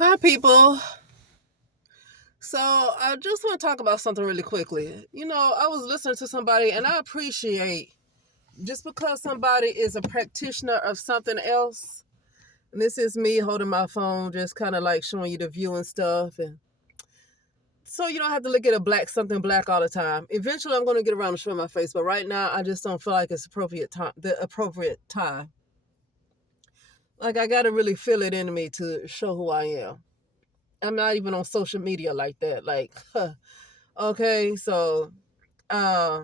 Hi, people. So, I just want to talk about something really quickly. I was listening to somebody, and I appreciate just because somebody is a practitioner of something else. And this is me holding my phone, just kind of like showing you the view and stuff. And so you don't have to look at something black all the time. Eventually, I'm going to get around to showing my face, but right now, I just don't feel like it's the appropriate time. Like, I got to really feel it in me to show who I am. I'm not even on social media like that. Like, okay, so uh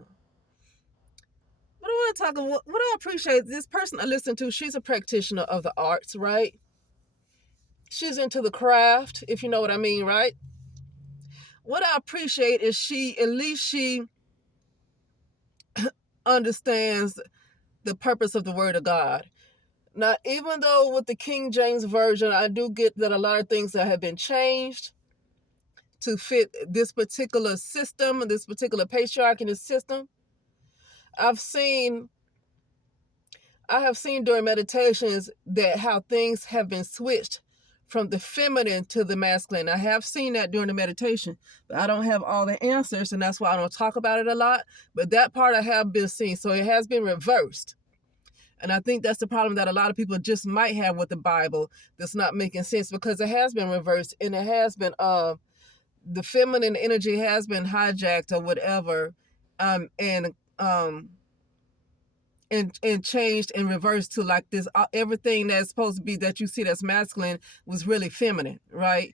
what I want to talk about, what I appreciate, this person I listen to, she's a practitioner of the arts, right? She's into the craft, if you know what I mean, right? What I appreciate is at least she understands the purpose of the word of God. Now, even though with the King James Version, I do get that a lot of things that have been changed to fit this particular system, this particular patriarch in the system. I've seen I have seen during meditations that how things have been switched from the feminine to the masculine. I have seen that during the meditation, but I don't have all the answers, and that's why I don't talk about it a lot. But that part I have been seeing, so it has been reversed. And I think that's the problem that a lot of people just might have with the Bible that's not making sense because it has been reversed and it has been the feminine energy has been hijacked or whatever, and and changed and reversed to like this everything that's supposed to be that you see that's masculine was really feminine, right?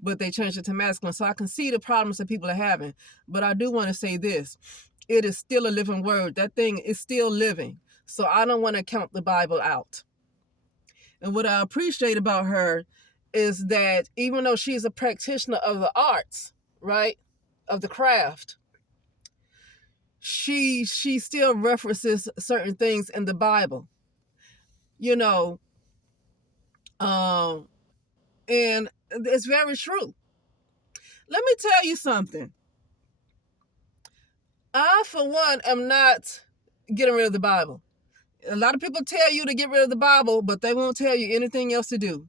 But they changed it to masculine. So I can see the problems that people are having. But I do want to say this. It is still a living word. That thing is still living. So I don't want to count the Bible out. And what I appreciate about her is that even though she's a practitioner of the arts, right? Of the craft, she still references certain things in the Bible. You know, Um, and it's very true. Let me tell you something. I, for one, am not getting rid of the Bible. A lot of people tell you to get rid of the Bible, but they won't tell you anything else to do.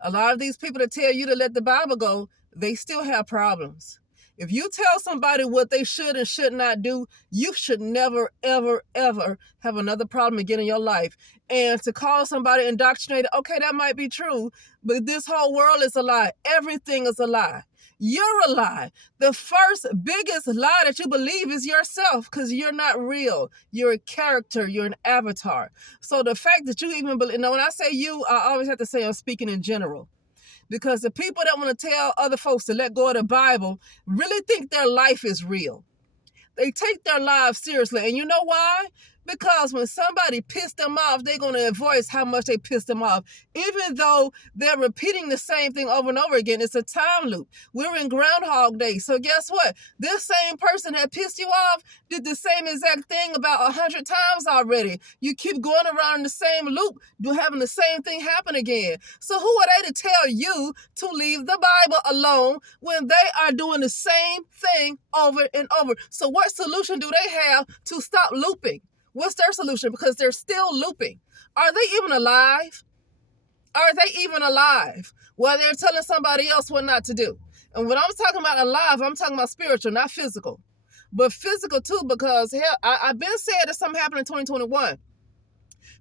A lot of these people that tell you to let the Bible go, they still have problems. If you tell somebody what they should and should not do, you should never, ever, ever have another problem again in your life. And to call somebody indoctrinated, okay, that might be true, but this whole world is a lie. Everything is a lie. You're a lie. The first biggest lie that you believe is yourself because you're not real. You're a character. You're an avatar. So the fact that you even believe, when I say you, I always have to say I'm speaking in general. Because the people that want to tell other folks to let go of the Bible really think their life is real. They take their lives seriously. And you know why? Because when somebody pissed them off, they're going to voice how much they pissed them off. Even though they're repeating the same thing over and over again, it's a time loop. We're in Groundhog Day. So guess what? This same person that pissed you off did the same exact thing about 100 times already. You keep going around in the same loop, having the same thing happen again. So who are they to tell you to leave the Bible alone when they are doing the same thing over and over? So what solution do they have to stop looping? What's their solution? Because they're still looping. Are they even alive? Are they even alive? Well, they're telling somebody else what not to do. And when I'm talking about alive, I'm talking about spiritual, not physical. But physical too, because hell, I've been saying that something happened in 2021.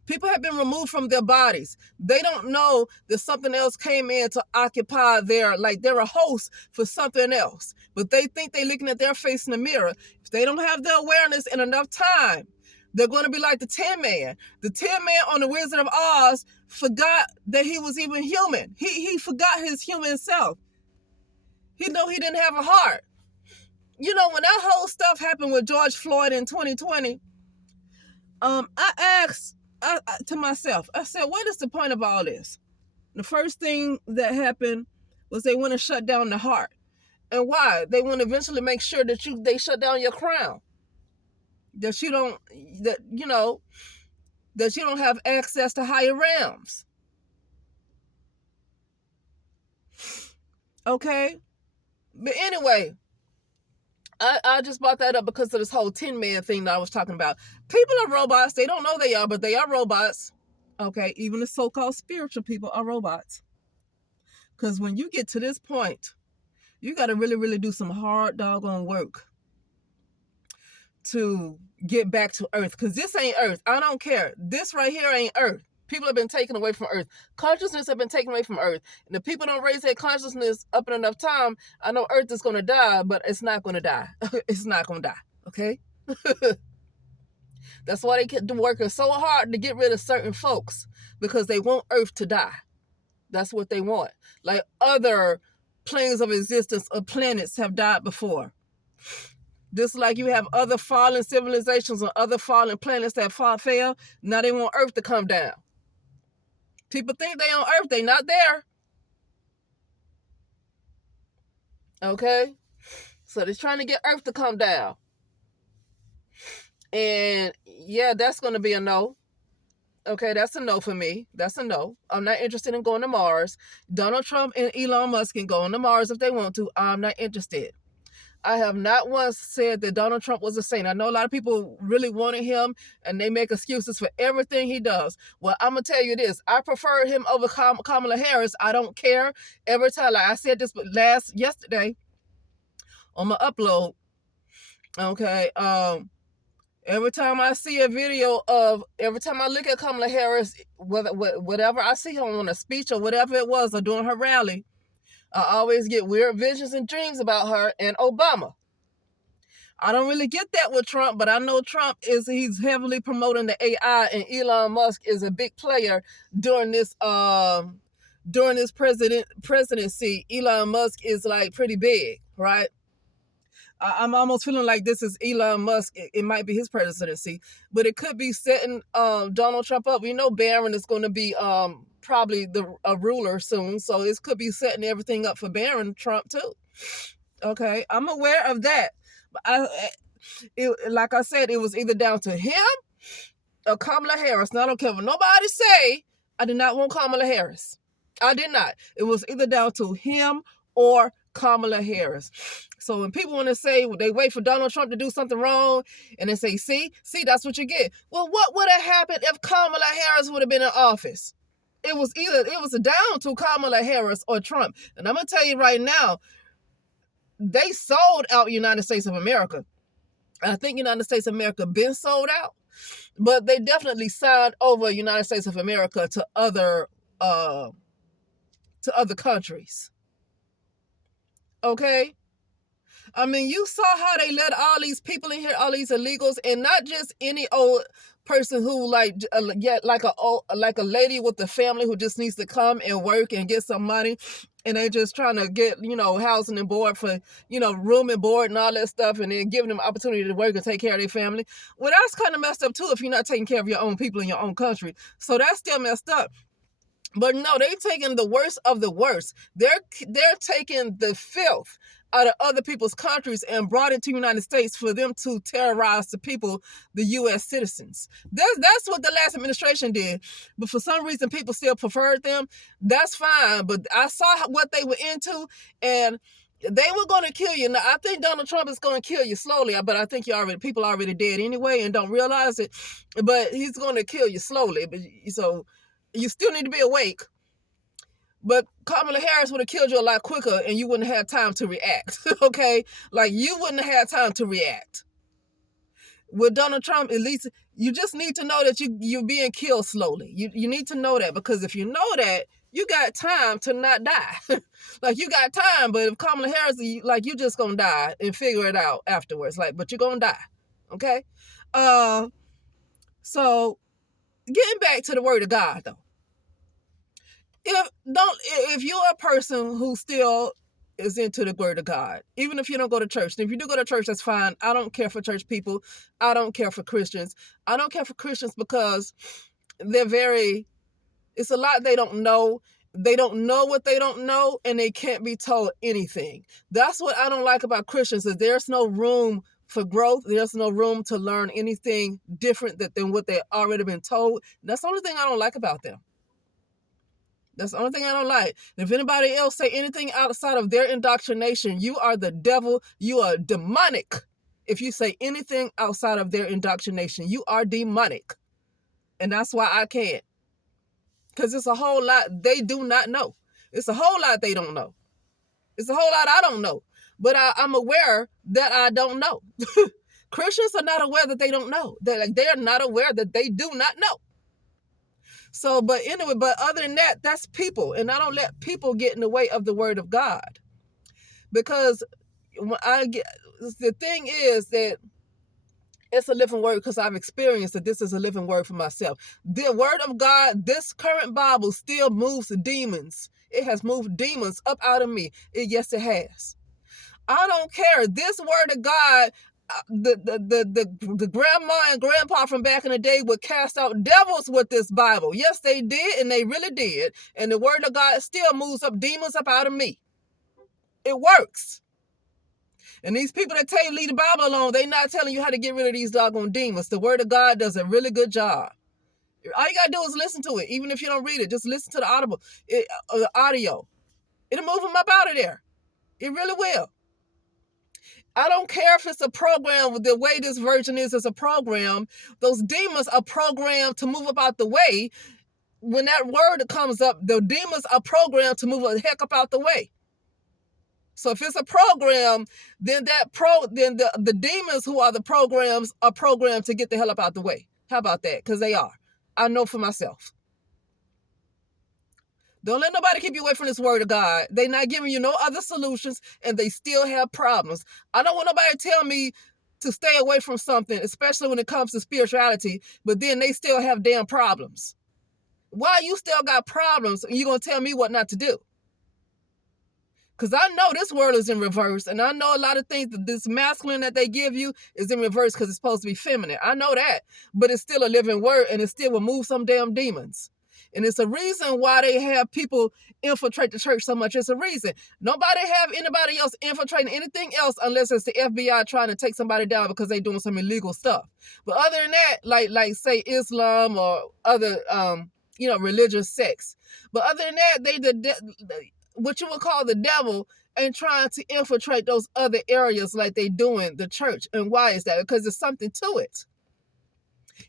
People have been removed from their bodies. They don't know that something else came in to occupy like they're a host for something else. But they think they're looking at their face in the mirror. If they don't have the awareness in enough time, they're going to be like the Tin Man. The Tin Man on the Wizard of Oz forgot that he was even human. He forgot his human self. He knew he didn't have a heart. When that whole stuff happened with George Floyd in 2020, I asked to myself, I said, what is the point of all this? The first thing that happened was they want to shut down the heart. And why? They want to eventually make sure that they shut down your crown. That you don't have access to higher realms. Okay? But anyway, I just brought that up because of this whole Tin Man thing that I was talking about. People are robots. They don't know they are, but they are robots. Okay? Even the so-called spiritual people are robots. Because when you get to this point, you got to really, really do some hard doggone work to get back to earth. Because this ain't earth. I don't care. This right here ain't earth. People have been taken away from earth. Consciousness have been taken away from earth. And if people don't raise their consciousness up in enough time, I know earth is going to die, but it's not going to die. It's not going to die. Okay? That's why they keep working so hard to get rid of certain folks, because they want earth to die. That's what they want. Like other planes of existence or planets have died before. Just like you have other fallen civilizations or other fallen planets that fail, now they want earth to come down. People think they on earth, they not there. Okay? So they're trying to get earth to come down. And yeah, that's going to be a no. Okay, that's a no for me. That's a no. I'm not interested in going to Mars. Donald Trump and Elon Musk can go on to Mars if they want to. I'm not interested. I have not once said that Donald Trump was a saint. I know a lot of people really wanted him, and they make excuses for everything he does. Well, I'm going to tell you this. I prefer him over Kamala Harris. I don't care. Every time, like I said this yesterday on my upload, okay, every time I see a video of, every time I look at Kamala Harris, whatever I see her on a speech or whatever it was, or during her rally, I always get weird visions and dreams about her and Obama. I don't really get that with Trump, but I know Trump he's heavily promoting the AI, and Elon Musk is a big player during this presidency. Elon Musk is like pretty big, right? I'm almost feeling like this is Elon Musk. It might be his presidency, but it could be setting Donald Trump up. We know Barron is going to be probably a ruler soon, so this could be setting everything up for Barron Trump too. Okay, I'm aware of that. But like I said, it was either down to him or Kamala Harris. Now I don't care what nobody say. I did not want Kamala Harris. I did not. It was either down to him or Kamala Harris. So when people want to say they wait for Donald Trump to do something wrong, and they say, see, that's what you get. Well, what would have happened if Kamala Harris would have been in office? It was down to Kamala Harris or Trump. And I'm going to tell you right now, they sold out United States of America. I think United States of America been sold out, but they definitely signed over United States of America to other countries. Okay? I mean, you saw how they let all these people in here, all these illegals, and not just any old person who like a lady with a family who just needs to come and work and get some money, and they just trying to get, housing and board for, room and board and all that stuff, and then giving them opportunity to work and take care of their family. Well, that's kind of messed up too if you're not taking care of your own people in your own country. So that's still messed up. But no, they're taking the worst of the worst. They're taking the filth out of other people's countries and brought it to the United States for them to terrorize the people, the U.S. citizens. That's what the last administration did. But for some reason, people still preferred them. That's fine. But I saw what they were into, and they were going to kill you. Now, I think Donald Trump is going to kill you slowly, but I think people are already dead anyway and don't realize it. But he's going to kill you slowly. So you still need to be awake. But Kamala Harris would have killed you a lot quicker, and you wouldn't have time to react. Okay? Like, you wouldn't have had time to react. With Donald Trump, at least you just need to know that you're being killed slowly. You need to know that, because if you know that, you got time to not die. Like, you got time, but if Kamala Harris, you just gonna die and figure it out afterwards. But you're gonna die. Okay? So getting back to the word of God, though. If you're a person who still is into the word of God, even if you don't go to church, and if you do go to church, that's fine. I don't care for church people. I don't care for Christians. I don't care for Christians because it's a lot they don't know. They don't know what they don't know, and they can't be told anything. That's what I don't like about Christians, is there's no room for growth. There's no room to learn anything different than what they've already been told. That's the only thing I don't like about them. That's the only thing I don't like. And if anybody else say anything outside of their indoctrination, you are the devil. You are demonic. If you say anything outside of their indoctrination, you are demonic. And that's why I can't. Because it's a whole lot they do not know. It's a whole lot they don't know. It's a whole lot I don't know. But I'm aware that I don't know. Christians are not aware that they don't know. They're not aware that they do not know. So, but anyway, but other than that, that's people. And I don't let people get in the way of the word of God. Because when the thing is that it's a living word, because I've experienced that this is a living word for myself. The word of God, this current Bible still moves demons. It has moved demons up out of me. Yes, it has. I don't care. This word of God, the grandma and grandpa from back in the day would cast out devils with this Bible. Yes, they did, and they really did. And the word of God still moves up demons up out of me. It works. And these people that tell you leave the Bible alone, they not telling you how to get rid of these doggone demons. The word of God does a really good job. All you got to do is listen to it. Even if you don't read it, just listen to the audio. It'll move them up out of there. It really will. I don't care if it's a program. The way this version is a program. Those demons are programmed to move up out the way. When that word comes up, the demons are programmed to move the heck up out the way. So if it's a program, then the demons who are the programs are programmed to get the hell up out the way. How about that? Because they are. I know for myself. Don't let nobody keep you away from this word of God. They're not giving you no other solutions, and they still have problems. I don't want nobody to tell me to stay away from something, especially when it comes to spirituality, but then they still have damn problems. Why you still got problems and you're going to tell me what not to do? Because I know this world is in reverse, and I know a lot of things that this masculine that they give you is in reverse because it's supposed to be feminine. I know that, but it's still a living word, and it still will move some damn demons. And it's a reason why they have people infiltrate the church so much. It's a reason. Nobody have anybody else infiltrating anything else unless it's the FBI trying to take somebody down because they're doing some illegal stuff. But other than that, like say Islam or other religious sects. But other than that, what you would call the devil ain't trying to infiltrate those other areas like they doing the church. And why is that? Because there's something to it.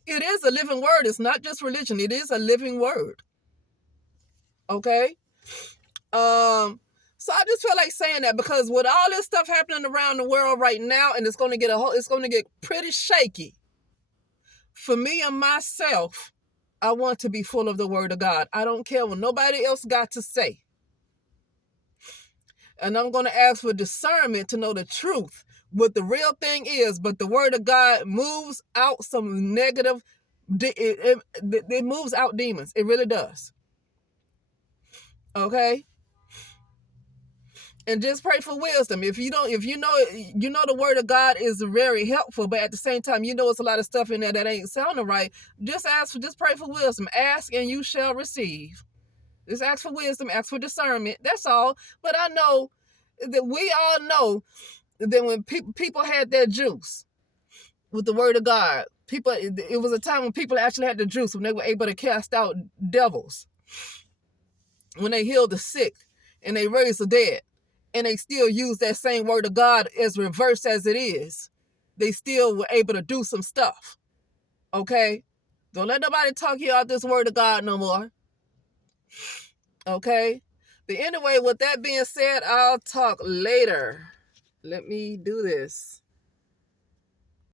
It is a living word. It's not just religion. It is a living word. Okay? So I just feel like saying that because with all this stuff happening around the world right now, and it's going to get pretty shaky. For me and myself, I want to be full of the word of God. I don't care what nobody else got to say. And I'm going to ask for discernment to know the truth, what the real thing is. But the word of God moves out some negative, it moves out demons. It really does. Okay? And just pray for wisdom. If you know the word of God is very helpful, but at the same time, it's a lot of stuff in there that ain't sounding right. Just pray for wisdom. Ask and you shall receive. Just ask for wisdom, ask for discernment. That's all. But I know that we all know that when people had their juice with the word of God, it was a time when people actually had the juice, when they were able to cast out devils, when they healed the sick and they raised the dead, and they still use that same word of God as reversed as it is. They still were able to do some stuff. Okay? Don't let nobody talk you out this word of God no more. Okay? But anyway, with that being said, I'll talk later. Let me do this.